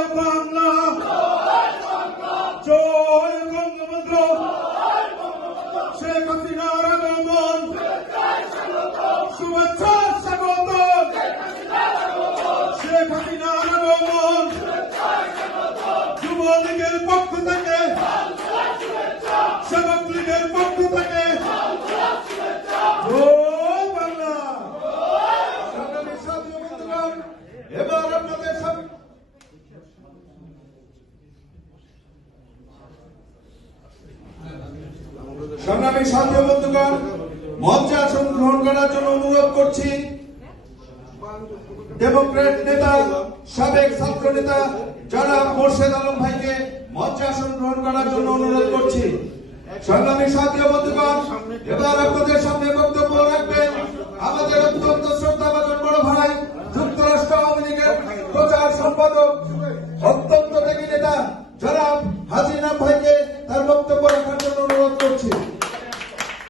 জয় বাংলা, জয় বঙ্গবন্ধু, শেখ হাসিনার আগমন, শুভেচ্ছা স্বাগত, শেখ হাসিনার আগমন, যুবলীগের পক্ষ থেকে, সেবক লীগের পক্ষ থেকে জয় বাংলা। সংগ্রামী সাথী ও বন্ধুগণ, এবার আপনাদের সামনে সংগ্রামী সাথী ও বন্ধুগণ, মঞ্চে আসন গ্রহণ করার জন্য অনুরোধ করছি ডেমোক্রেট নেতা, সাবেক ছাত্র নেতা জনাব মোর্শেদ আলম ভাইকে মঞ্চে আসন গ্রহণ করার জন্য অনুরোধ করছি। সংগ্রামী সাথী ও বন্ধুগণ, এবার আপনাদের সামনে বক্তব্য রাখবেন আমাদের অত্যন্ত শ্রদ্ধাভাজন বড় ভাই, যুক্তরাষ্ট্র আওয়ামী লীগের প্রচার সম্পাদক, অত্যন্ত ত্যাগী নেতা জনাব হাজি নাম ভাই।